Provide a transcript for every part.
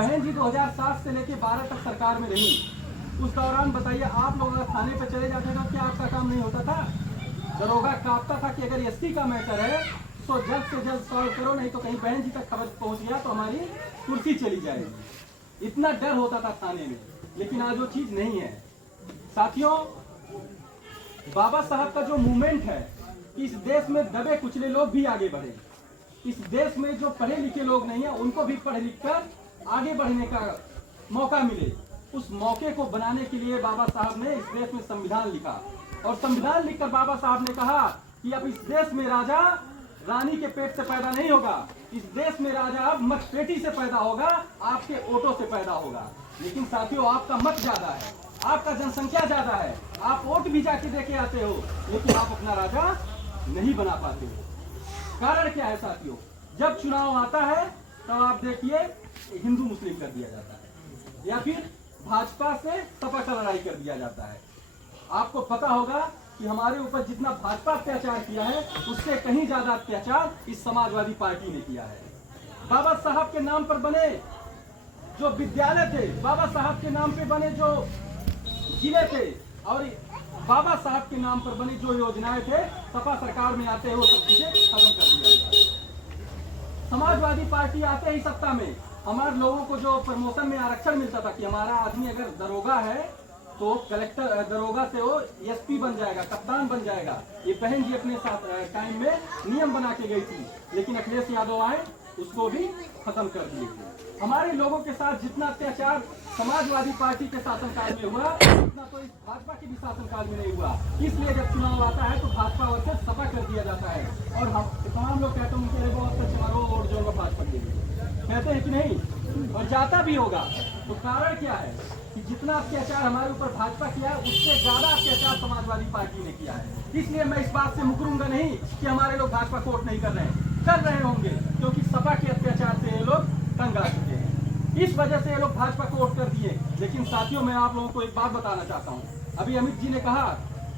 बहन जी 2007 से लेके 12 तक सरकार में रही। उस दौरान बताइए आप लोग अगर थाने पे चले जाते तो क्या आपका काम नहीं होता था? दरोगा कांपता था कि अगर एसटी का मैटर है तो जल्द से जल्द सॉल्व करो, नहीं तो कहीं बहन जी तक खबर पहुंच गया तो हमारी कुर्सी चली जाएगी। इतना डर होता था थाने में, लेकिन आज वो चीज नहीं है। साथियों, बाबा साहब का जो मूवमेंट है, इस देश में दबे कुचले लोग भी आगे बढ़े। इस देश में जो पढ़े लिखे लोग नहीं है उनको भी पढ़ लिख कर आगे बढ़ने का मौका मिले। उस मौके को बनाने के लिए बाबा साहब ने इस देश में संविधान लिखा, और संविधान लिखकर बाबा साहब ने कहा कि अब इस देश में राजा रानी के पेट से पैदा नहीं होगा, इस देश में राजा अब मतपेटी से पैदा होगा, आपके वोटों से पैदा होगा। लेकिन साथियों, आपका मत ज्यादा है, आपका जनसंख्या ज्यादा है, आप वोट भी जाके देके आते हो, लेकिन आप अपना राजा नहीं बना पाते हो। कारण क्या है साथियों? जब चुनाव आता है तब आप देखिए हिंदू मुस्लिम कर दिया जाता है, या फिर भाजपा से सपा का लड़ाई कर दिया जाता है। आपको पता होगा कि हमारे ऊपर जितना भाजपा अत्याचार किया है उससे कहीं ज्यादा अत्याचार इस समाजवादी पार्टी ने किया है। बाबा साहब के नाम पर बने जो विद्यालय थे, बाबा साहब के नाम पे बने जो जिले थे, और बाबा साहब के नाम पर बनी जो योजनाएं थे, सपा सरकार में आते हुए सब चीजें खत्म कर दिया। समाजवादी पार्टी आते ही सत्ता में हमारे लोगों को जो प्रमोशन में आरक्षण मिलता था कि हमारा आदमी अगर दरोगा है तो कलेक्टर, दरोगा से वो एसपी बन जाएगा, कप्तान बन जाएगा। ये बहन जी अपने साथ टाइम में नियम बना के गई थी, लेकिन अखिलेश यादव आए उसको भी खत्म कर दिए थे। हमारे लोगों के साथ जितना अत्याचार समाजवादी पार्टी के शासनकाल में हुआ उतना तो इस भाजपा के भी शासनकाल में नहीं हुआ। इसलिए जब चुनाव आता है तो भाजपा वर्सेस सपा कर दिया जाता है, और हम तमाम लोग कहते हैं उनके बहुत अच्छे मारो वोट जो भाजपा के लिए कहते हैं कि नहीं, और जाता भी होगा। तो कारण क्या है कि जितना अत्याचार हमारे ऊपर भाजपा किया है उससे ज्यादा अत्याचार समाजवादी पार्टी ने किया है। इसलिए मैं इस बात से मुकरूंगा नहीं कि हमारे लोग भाजपा को वोट नहीं कर रहे होंगे, क्योंकि सपा के अत्याचार से ये लोग तंग आ चुके हैं। इस वजह से ये लोग भाजपा को वोट कर दिए। लेकिन साथियों, मैं आप लोगों को एक बात बताना चाहता हूँ। अभी अमित जी ने कहा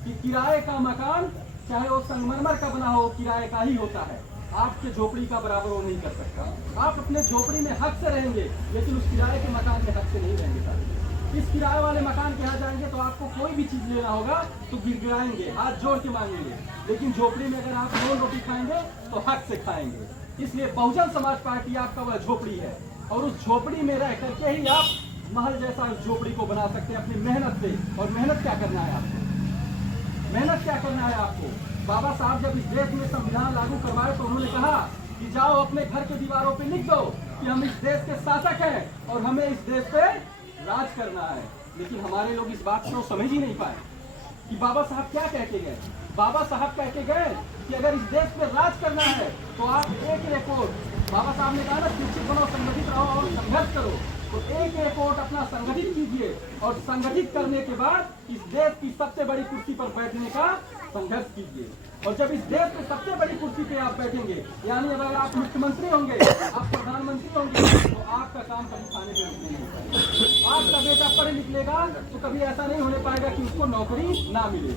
कि किराए का मकान चाहे वो संगमरमर का बना हो, किराए का ही होता है, आपके झोपड़ी का बराबर वो नहीं कर सकता। आप अपने झोपड़ी में हक से रहेंगे, लेकिन उस किराए के मकान के हक से नहीं रहेंगे साथियों। इस किराए वाले मकान के यहाँ जाएंगे तो आपको कोई भी चीज लेना होगा तो गिड़गिड़ाएंगे, हाथ जोड़ के मांगेंगे, लेकिन झोपड़ी में अगर आप 2 रोटी खाएंगे तो हक से खाएंगे। इसलिए बहुजन समाज पार्टी आपका वह झोपड़ी है, और उस झोपड़ी में रह करके ही आप महल जैसा उस झोपड़ी को बना सकते हैं अपनी मेहनत से। और मेहनत क्या करना है आपको? मेहनत क्या करना है आपको? बाबा साहब जब इस देश में संविधान लागू करवाए तो उन्होंने कहा कि जाओ अपने घर के दीवारों पे लिख दो कि हम इस देश के शासक हैं और हमें इस देश पे राज करना है। लेकिन हमारे लोग इस बात को समझ ही नहीं पाए कि बाबा साहब क्या कह के गए। बाबा साहब कह के गए कि अगर इस देश पे राज करना है तो आप एक रिकॉर्ड, बाबा साहब ने कहा ना, शिक्षित बनो, संगठित रहो और संघर्ष करो। तो एक वोट अपना संगठित कीजिए, और संगठित करने के बाद इस देश की सबसे बड़ी कुर्सी पर बैठने का संघर्ष कीजिए। और जब इस देश में सबसे बड़ी कुर्सी पे आप बैठेंगे, यानी अगर आप मुख्यमंत्री होंगे, आप प्रधानमंत्री होंगे, तो आपका काम कभी खाने पे नहीं होगा। आपका बेटा पढ़ लिख लेगा तो कभी ऐसा नहीं होने पाएगा कि उसको नौकरी ना मिले।